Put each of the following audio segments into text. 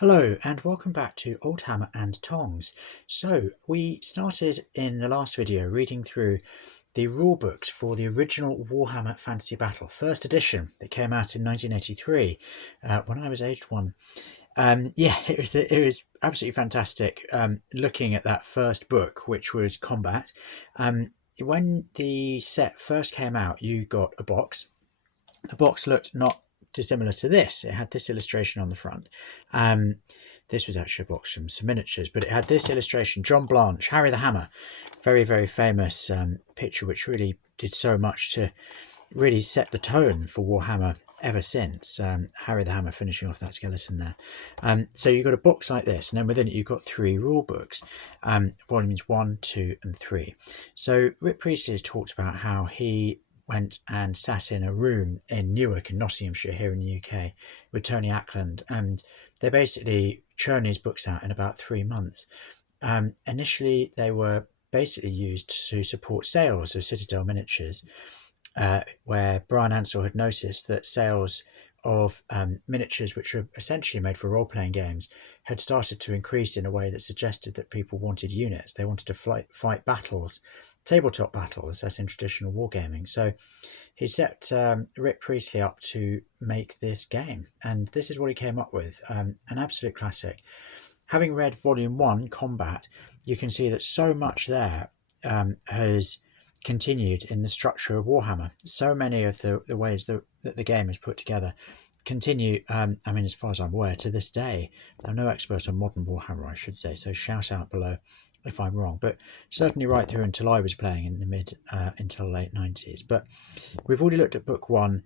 Hello and welcome back to Oldhammer and Tongs. So we started in the last video reading through the rulebooks for the original Warhammer Fantasy Battle, first edition that came out in 1983 when I was aged 1. It was absolutely fantastic looking at that first book, which was Combat. When the set first came out, you got a box. The box looked not dissimilar to this. It had this illustration on the front. This was actually a box from some miniatures, but it had this illustration, John Blanche, Harry the Hammer, very, very famous picture, which really did so much to really set the tone for Warhammer ever since. Harry the Hammer finishing off that skeleton there. So you've got a box like this, and then within it you've got 3 rule books, volumes 1, 2 and 3. So Rick Priestley has talked about how he went and sat in a room in Newark in Nottinghamshire here in the UK with Tony Ackland, and they basically churned his books out in about 3 months. Initially they were basically used to support sales of Citadel miniatures, where Brian Ansell had noticed that sales of miniatures which were essentially made for role-playing games had started to increase in a way that suggested that people wanted units. They wanted to fight battles, tabletop battles, as in traditional wargaming. So he set Rick Priestley up to make this game, and this is what he came up with, an absolute classic. Having read Volume 1, Combat, you can see that so much there has continued in the structure of Warhammer. So many of the ways that the game is put together continue, as far as I'm aware, to this day. I'm no expert on modern Warhammer, I should say, so shout out below if I'm wrong, but certainly right through until I was playing in the until late 90s. But we've already looked at Book 1,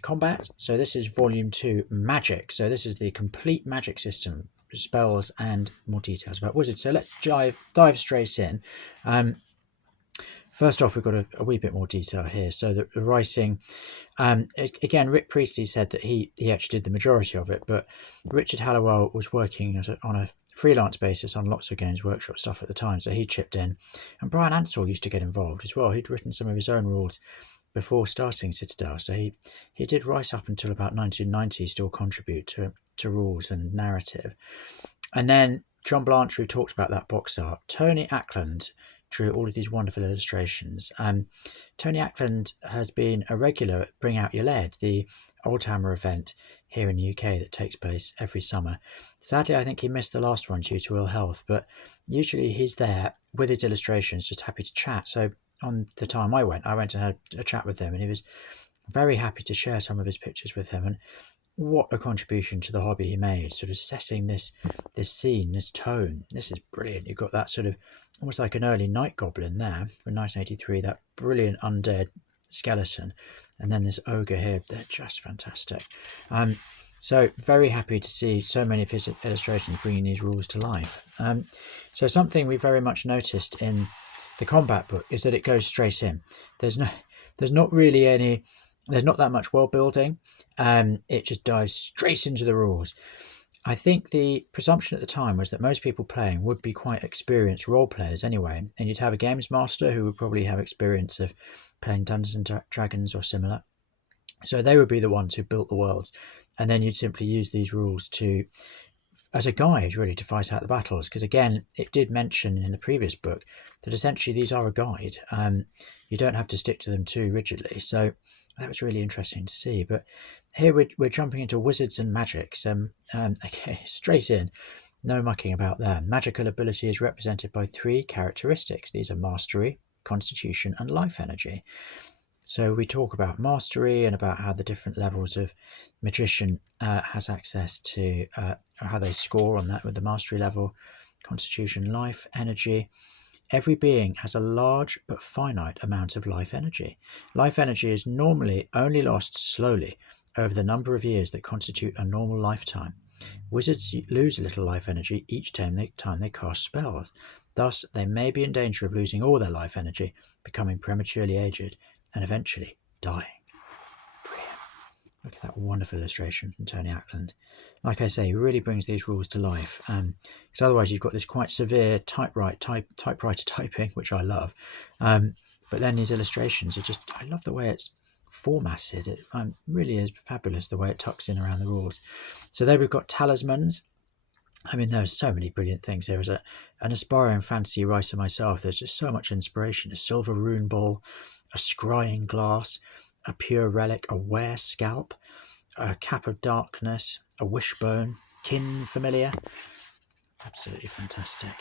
Combat, so this is Volume 2, Magic. So this is the complete magic system, spells and more details about wizards. So let's dive straight in. First off, we've got a wee bit more detail here. So the writing, again, Rick Priestley said that he actually did the majority of it, but Richard Hallowell was working on a freelance basis on lots of Games Workshop stuff at the time, so he chipped in. And Brian Ansell used to get involved as well. He'd written some of his own rules before starting Citadel, so he did right up until about 1990 still contribute to rules and narrative. And then John Blanche, we talked about that box art. Tony Ackland drew all of these wonderful illustrations. Tony Ackland has been a regular at Bring Out Your Lead, the Oldhammer event here in the UK that takes place every summer. Sadly, I think he missed the last one due to ill health, but usually he's there with his illustrations, just happy to chat. So on the time I went and had a chat with him, and he was very happy to share some of his pictures with him. And what a contribution to the hobby he made, sort of setting this scene, this tone. This is brilliant. You've got that sort of almost like an early Night Goblin there from 1983, that brilliant undead skeleton, and then this ogre here. They're just fantastic. So very happy to see so many of his illustrations bringing these rules to life. So something we very much noticed in the combat book is that it goes straight in. There's not that much world building. It just dives straight into the rules. I think the presumption at the time was that most people playing would be quite experienced role players anyway, and you'd have a games master who would probably have experience of playing Dungeons and Dragons or similar. So they would be the ones who built the worlds, and then you'd simply use these rules as a guide, really, to fight out the battles. Because again, it did mention in the previous book that essentially these are a guide. You don't have to stick to them too rigidly. So that was really interesting to see. But here we're jumping into wizards and magics. Okay, straight in, no mucking about there. Magical ability is represented by 3 characteristics. These are mastery, constitution, and life energy. So we talk about mastery and about how the different levels of magician has access to how they score on that with the mastery level, constitution, life energy. Every being has a large but finite amount of life energy. Life energy is normally only lost slowly over the number of years that constitute a normal lifetime. Wizards lose a little life energy each time they cast spells. Thus, they may be in danger of losing all their life energy, becoming prematurely aged, and eventually dying. Brilliant. Look at that wonderful illustration from Tony Ackland. Like I say, he really brings these rules to life, because otherwise you've got this quite severe typewriter typing, which I love, but then these illustrations are just, I love the way it's formatted. It really is fabulous the way it tucks in around the rules. So there we've got talismans, I mean, there's so many brilliant things. There was an aspiring fantasy writer myself. There's just so much inspiration. A silver rune ball, a scrying glass, a pure relic, a were scalp, a cap of darkness, a wishbone, kin familiar. Absolutely fantastic.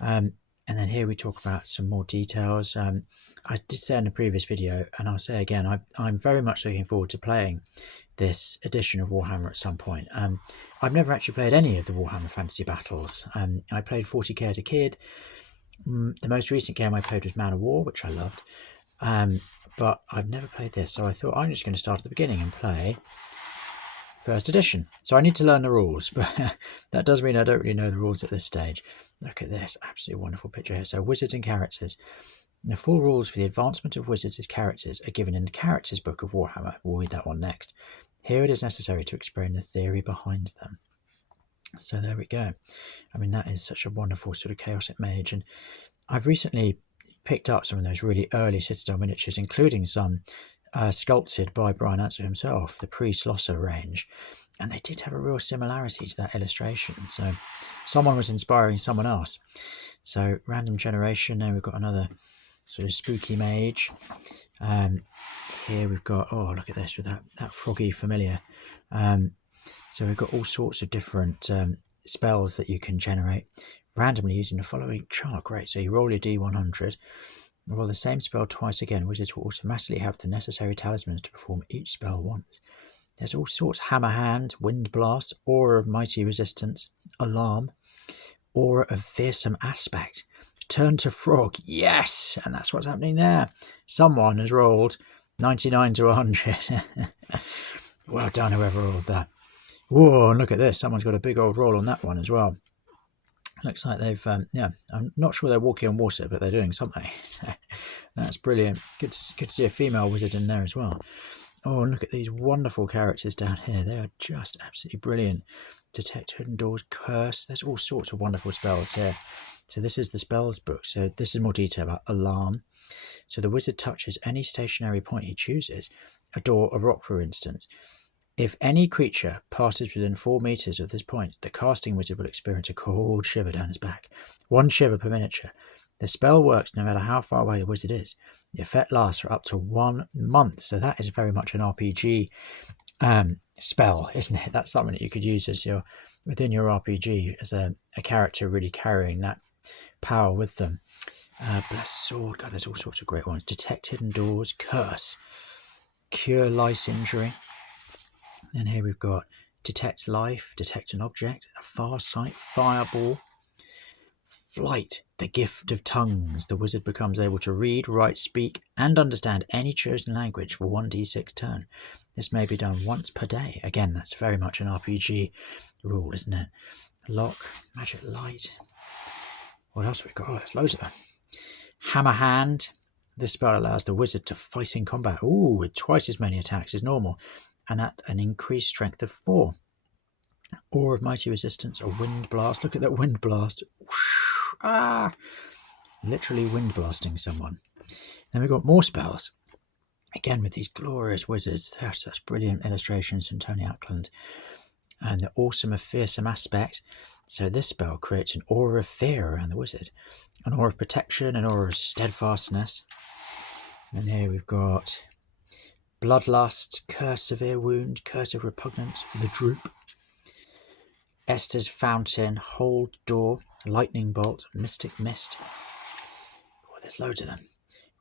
And then here we talk about some more details. I did say in the previous video, and I'll say again, I'm very much looking forward to playing this edition of Warhammer at some point. I've never actually played any of the Warhammer Fantasy Battles. I played 40k as a kid. The most recent game I played was Man of War, which I loved. But I've never played this, so I thought I'm just going to start at the beginning and play first edition. So I need to learn the rules, but that does mean I don't really know the rules at this stage. Look at this, absolutely wonderful picture here. So wizards and characters. The full rules for the advancement of wizards as characters are given in the Characters Book of Warhammer. We'll read that one next. Here it is necessary to explain the theory behind them. So there we go. I mean, that is such a wonderful sort of chaotic mage. And I've recently picked up some of those really early Citadel miniatures, including some sculpted by Brian Ansell himself, the pre-Slosser range. And they did have a real similarity to that illustration. So someone was inspiring someone else. So random generation. Now we've got another sort of spooky mage. Here we've got, oh, look at this with that froggy familiar. So we've got all sorts of different spells that you can generate randomly using the following chart. Great. So you roll your D100, roll the same spell twice again. Wizards will automatically have the necessary talismans to perform each spell once. There's all sorts: Hammer Hand, Wind Blast, Aura of Mighty Resistance, Alarm, Aura of Fearsome Aspect, Turn to Frog. Yes! And that's what's happening there. Someone has rolled 99 to 100. Well done, whoever rolled that. Whoa, and look at this. Someone's got a big old roll on that one as well. Looks like they've, I'm not sure they're walking on water, but they're doing something. So that's brilliant. Good to see a female wizard in there as well. Oh, and look at these wonderful characters down here. They are just absolutely brilliant. Detect Hidden Doors, Curse. There's all sorts of wonderful spells here. So this is the spells book. So this is more detail about Alarm. So the wizard touches any stationary point he chooses, a door, a rock, for instance. If any creature passes within 4 meters of this point, the casting wizard will experience a cold shiver down his back. 1 shiver per miniature. The spell works no matter how far away the wizard is. The effect lasts for up to 1 month. So that is very much an RPG spell, isn't it? That's something that you could use as within your RPG as a character really carrying that power with them. Blessed Sword. God, there's all sorts of great ones. Detect Hidden Doors, Curse, Cure Lice Injury. And here we've got Detect Life, Detect an Object, a Far Sight, Fireball, Flight, the Gift of Tongues. The wizard becomes able to read, write, speak, and understand any chosen language for 1d6 turn. This may be done once per day. Again, that's very much an RPG rule, isn't it? Lock, Magic Light. What else have we got? Oh, there's loads of them. Hammer Hand. This spell allows the wizard to fight in combat. Ooh, with twice as many attacks as normal, and at an increased strength of 4. Aura of Mighty Resistance, a Wind Blast. Look at that Wind Blast. Whoosh, ah! Literally wind blasting someone. Then we've got more spells. Again, with these glorious wizards. They're such brilliant illustrations from Tony Ackland. And the Awesome of Fearsome Aspect. So this spell creates an aura of fear around the wizard. An aura of protection, an aura of steadfastness. And here we've got Bloodlust, Curse Severe Wound, Curse of Repugnance, the Droop, Esther's Fountain, Hold Door, Lightning Bolt, Mystic Mist. Oh, there's loads of them.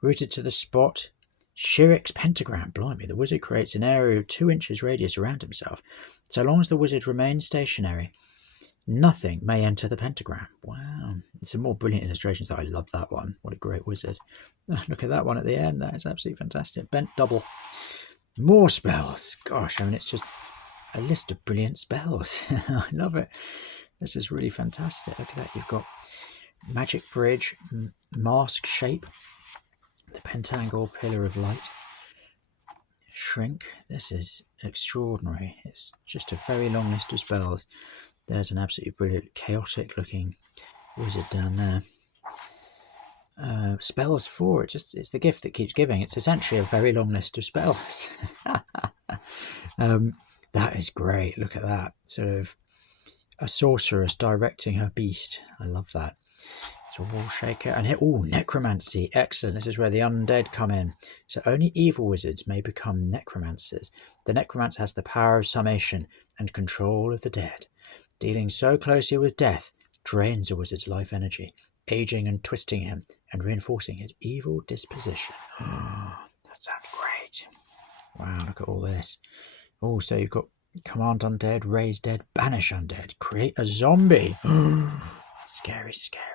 Rooted to the Spot, Shirik's Pentagram. Blimey, the wizard creates an area of 2 inches radius around himself. So long as the wizard remains stationary, nothing may enter the pentagram. Wow. Some more brilliant illustrations. I love that one. What a great wizard. Look at that one at the end. That is absolutely fantastic. Bent double. More spells. Gosh, I mean, it's just a list of brilliant spells. I love it. This is really fantastic. Look at that. You've got Magic Bridge, Mask Shape, the Pentangle, Pillar of Light, Shrink. This is extraordinary. It's just a very long list of spells. There's an absolutely brilliant, chaotic looking wizard down there. Spells 4. It's the gift that keeps giving. It's essentially a very long list of spells. That is great. Look at that. Sort of a sorceress directing her beast. I love that. It's a wall shaker. And here, oh, necromancy. Excellent. This is where the undead come in. So only evil wizards may become necromancers. The necromancer has the power of summation and control of the dead. Dealing so closely with death drains a wizard's life energy, aging and twisting him and reinforcing his evil disposition. That sounds great. Wow, look at all this. Oh, so you've got command undead, raise dead, banish undead, create a zombie. Scary, scary.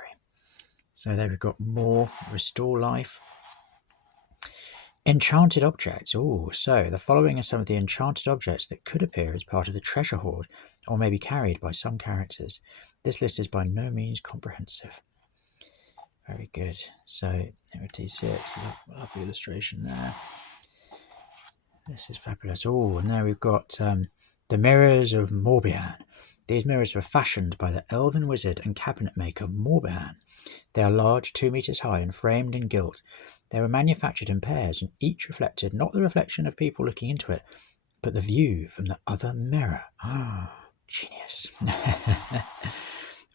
So there we've got more, restore life. Enchanted objects. Oh, so the following are some of the enchanted objects that could appear as part of the treasure hoard or may be carried by some characters. This list is by no means comprehensive. Very good. So MT6, lovely illustration there. This is fabulous. Oh, and there we've got the mirrors of Morbihan. These mirrors were fashioned by the elven wizard and cabinet maker Morbihan. They are large, 2 meters high, and framed in gilt. They were manufactured in pairs, and each reflected not the reflection of people looking into it, but the view from the other mirror. Ah, genius.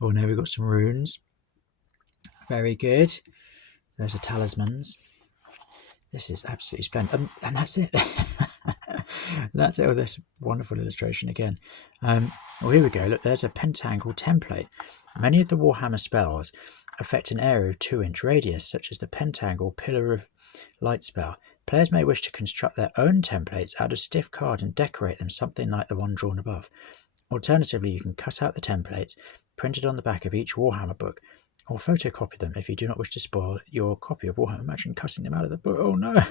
Oh, now we've got some runes. Very good. Those are talismans. This is absolutely splendid. And that's it. That's it with this wonderful illustration again. Well, here we go. Look, there's a pentangle template. Many of the Warhammer spells affect an area of 2-inch radius, such as the pentangle Pillar of Light spell. Players may wish to construct their own templates out of stiff card and decorate them something like the one drawn above. Alternatively, you can cut out the templates printed on the back of each Warhammer book, or photocopy them if you do not wish to spoil your copy of Warhammer. Imagine cutting them out of the book. Oh no!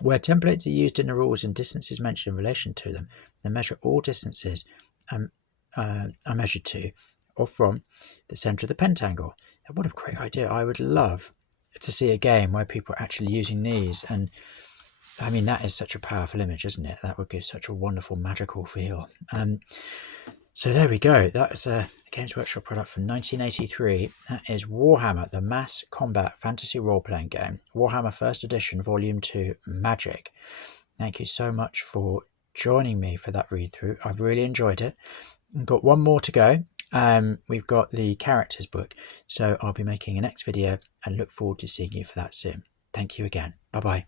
Where templates are used in the rules and distances mentioned in relation to them, they measure all distances are measured to or from the centre of the pentangle. And what a great idea. I would love to see a game where people are actually using these, and I mean, that is such a powerful image, isn't it? That would give such a wonderful magical feel. So there we go. That is a Games Workshop product from 1983. That is Warhammer, the Mass Combat Fantasy Role-Playing Game. Warhammer 1st Edition, Volume 2, Magic. Thank you so much for joining me for that read-through. I've really enjoyed it. I've got one more to go. We've got the characters book. So I'll be making a next video and look forward to seeing you for that soon. Thank you again. Bye-bye.